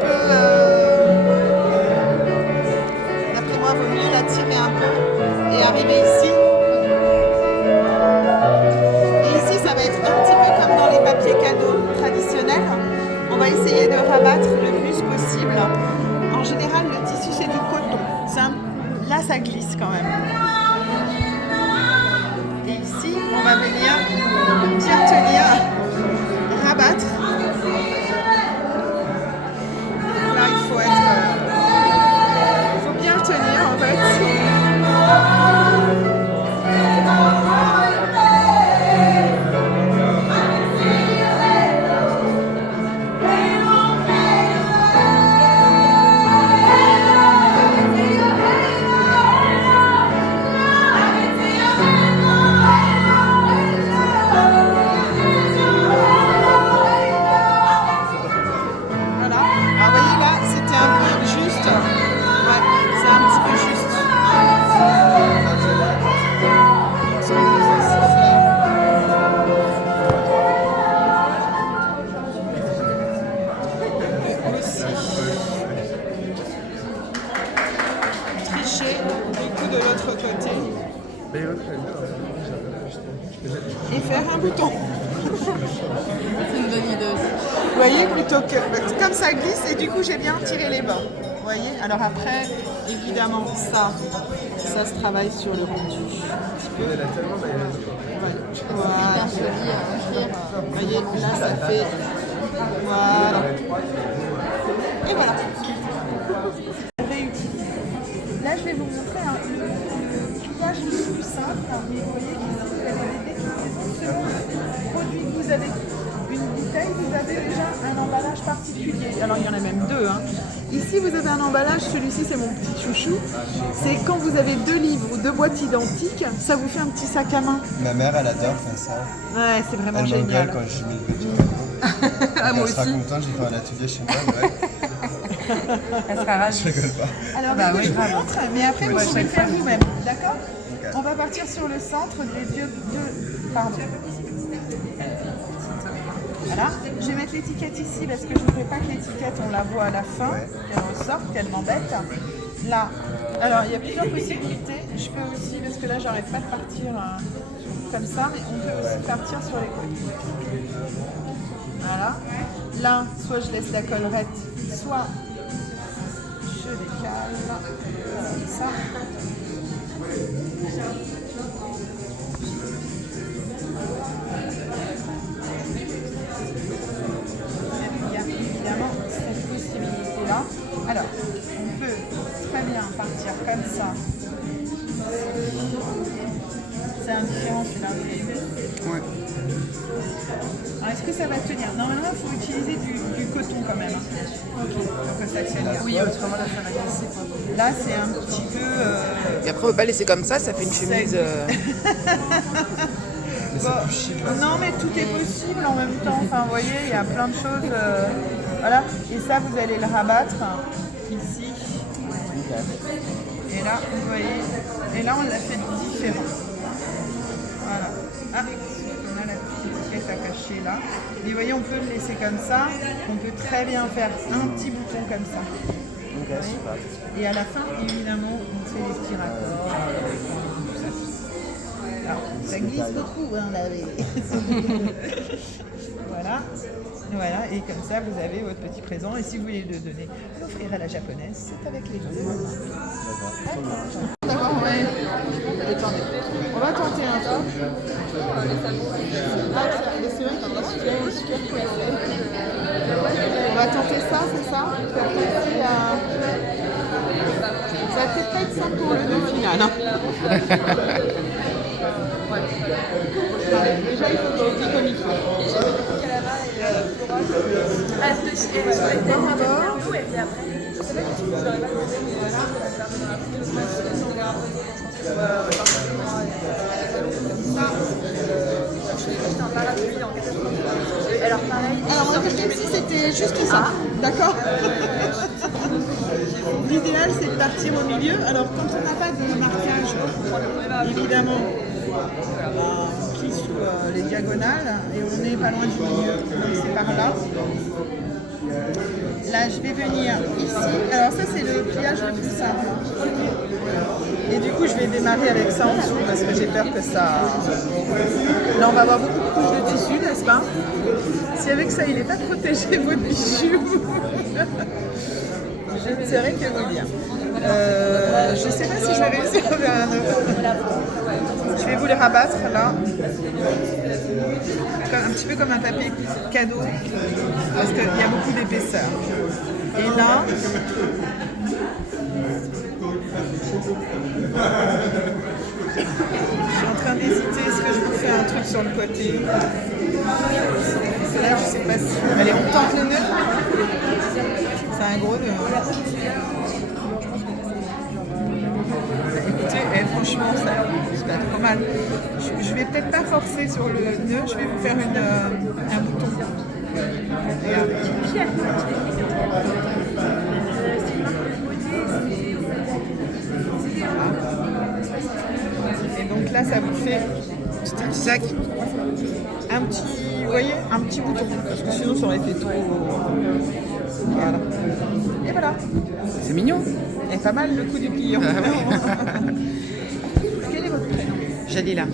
peu... D'après moi, il vaut mieux la tirer un peu et arriver ici. Et ici, ça va être un petit peu comme dans les papiers cadeaux traditionnels. On va essayer de rabattre le plus possible. En général, le tissu, c'est du coton. Là, ça glisse quand même. Et ici, on va venir bien tenir, rabattre. Là, il faut bien le tenir en fait. Et faire un bouton. C'est une bonne idée aussi. Vous voyez, plutôt que comme ça glisse et du coup j'ai bien tiré les bords. Vous voyez, alors après, évidemment, ça se travaille sur le rendu. Hyper joli à écrire. Vous voyez, là ça fait... Voilà. Et voilà. Là je vais vous montrer le pliage le plus simple. Mais vous voyez qu'ici vous avez des déclinaisons selon le produit que vous avez. Une bouteille, vous avez déjà un emballage particulier. Alors il y en a même deux. Ici vous avez un emballage, celui-ci c'est mon petit chouchou. C'est quand vous avez 2 livres ou 2 boîtes identiques, ça vous fait un petit sac à main. Ma mère elle adore faire ça. Ouais, c'est vraiment génial. Elle m'engueule quand je mets le petit cadeau. Moi elle sera aussi. contente, j'ai fait un atelier chez moi. Ouais. Elle sera ravie. Je rigole pas. Alors Bah oui, je vous montre, mais après vous pouvez le faire vous-même. D'accord? Okay. On va partir sur le centre des yeux de... Pardon. Voilà, je vais mettre l'étiquette ici parce que je ne voudrais pas que l'étiquette on la voit à la fin, qu'elle ressorte, qu'elle m'embête. Là, alors il y a plusieurs possibilités. Je peux aussi, parce que là j'arrête pas de partir comme ça, mais on peut aussi partir sur les côtés. Voilà. Là, soit je laisse la collerette, soit je décale comme ça. Évidemment cette possibilité-là. Alors, on peut très bien partir comme ça. C'est indifférent celui-là. Ouais. Alors, est-ce que ça va tenir? Normalement, il faut utiliser du coton quand même. Ok, pour que ça tienne. Oui, autrement là ça va casser. Là, c'est un petit peu... Et après, on ne peut pas laisser comme ça fait une chemise. Bon, non, mais tout est possible en même temps. Enfin, vous voyez, il y a plein de choses. Voilà. Et ça, vous allez le rabattre ici. Et là, vous voyez. Et là, on l'a fait différent. Voilà. Ah, on a la petite étiquette à cacher là. Et vous voyez, on peut le laisser comme ça. On peut très bien faire un petit bouton comme ça. Ok, super. Et à la fin, évidemment, on fait les petits raccords. Alors, ça glisse beaucoup, là. Voilà, et comme ça, vous avez votre petit présent. Et si vous voulez le donner, l'offrir à la japonaise, c'est avec les deux. D'accord, ouais. Attendez, on va tenter un peu. C'est vrai qu'il est super coloré. On va tenter ça, c'est ça? Ça va peut-être pas être simple pour le dos final. Déjà, il faut qu'il se dit comme il faut. Alors, moi, je sais si c'était juste ça. D'accord. L'idéal, c'est de partir au milieu. Alors, quand on n'a pas de marquage, évidemment, on plie sous les diagonales et on n'est pas loin du milieu. Donc, c'est par là. Là, je vais venir ici. Alors ça, c'est le pliage le plus simple. Et du coup, je vais démarrer avec ça en dessous parce que j'ai peur que ça... Là, on va avoir beaucoup de couches de tissu, n'est-ce pas? Si avec ça, il n'est pas protégé, votre bijou, je ne saurais que vous dire. Je ne sais pas si je vais réussir à faire un nœud. Je vais vous le rabattre là. Un petit peu comme un papier cadeau. Parce qu'il y a beaucoup d'épaisseur. Et là... Je suis en train d'hésiter, est-ce que je vous fais un truc sur le côté? Parce que là, je sais pas si... Allez, on tente le nœud. C'est un gros nœud. Écoutez, franchement, ça c'est pas trop mal. Je vais peut-être pas forcer sur le nœud, je vais vous faire un bouton. Regardez. Et donc là, ça vous fait C'est un petit sac. un petit, vous voyez, un petit bouton. Parce que sinon, ça aurait fait trop. Voilà. Et voilà. C'est mignon. Et pas mal le coup du client. Ah ouais. Quel est votre prénom? Jalila.